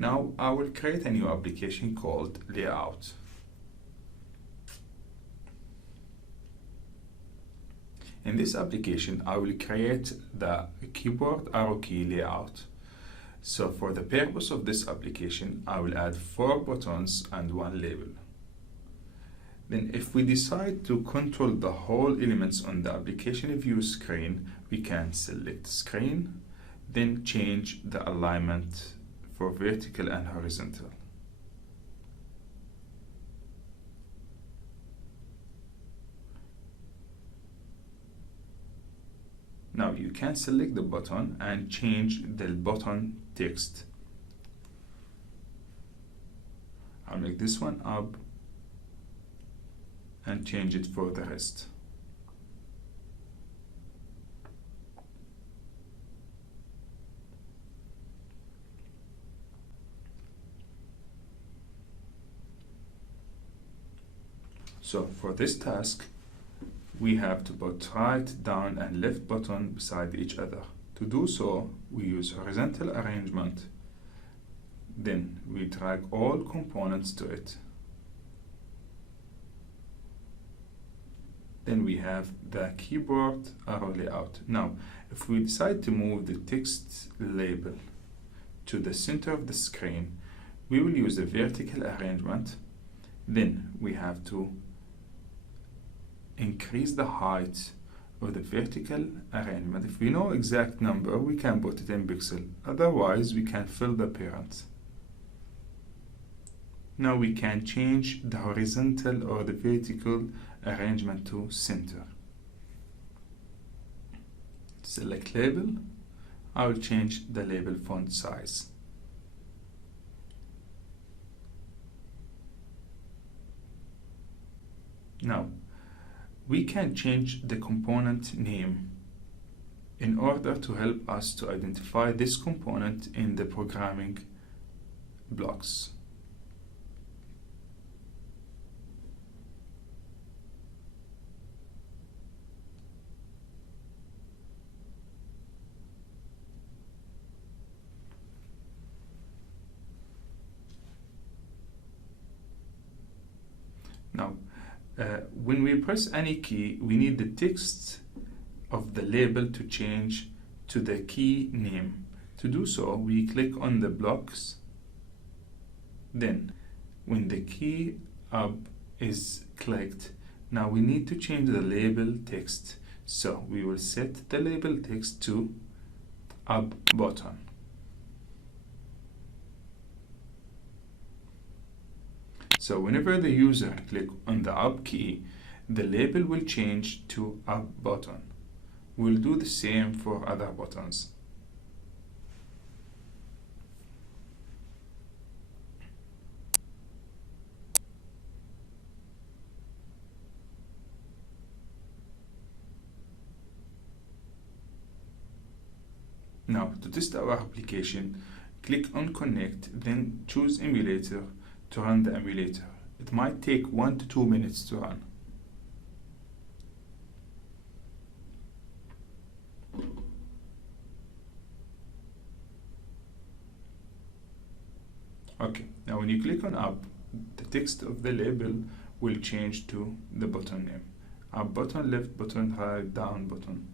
Now I will create a new application called Layout. In this application, I will create the keyboard arrow key layout. So for the purpose of this application, I will add 4 buttons and 1 label. Then if we decide to control the whole elements on the application view screen, we can select screen, then change the alignment for vertical and horizontal. Now you can select the button and change the button text. I'll make this one up and change it for the rest. So for this task, we have to put right, down, and left button beside each other. To do so, we use horizontal arrangement. Then we drag all components to it. Then we have the keyboard arrow layout. Now, if we decide to move the text label to the center of the screen, we will use a vertical arrangement. Then we have to increase the height of the vertical arrangement. If we know exact number, we can put it in pixel. Otherwise, we can fill the parent. Now we can change the horizontal or the vertical arrangement to center. Select label. I will change the label font size. Now, we can change the component name in order to help us to identify this component in the programming blocks. Now, when we press any key, we need the text of the label to change to the key name. To do so, we click on the blocks. Then, when the key up is clicked, now we need to change the label text. So we will set the label text to up button. So whenever the user click on the up key, the label will change to up button. We'll do the same for other buttons. Now, to test our application, click on Connect, then choose Emulator to run the emulator. It might take 1 to 2 minutes to run. Okay, now when you click on up, the text of the label will change to the button name. Up button, left button, right, down button.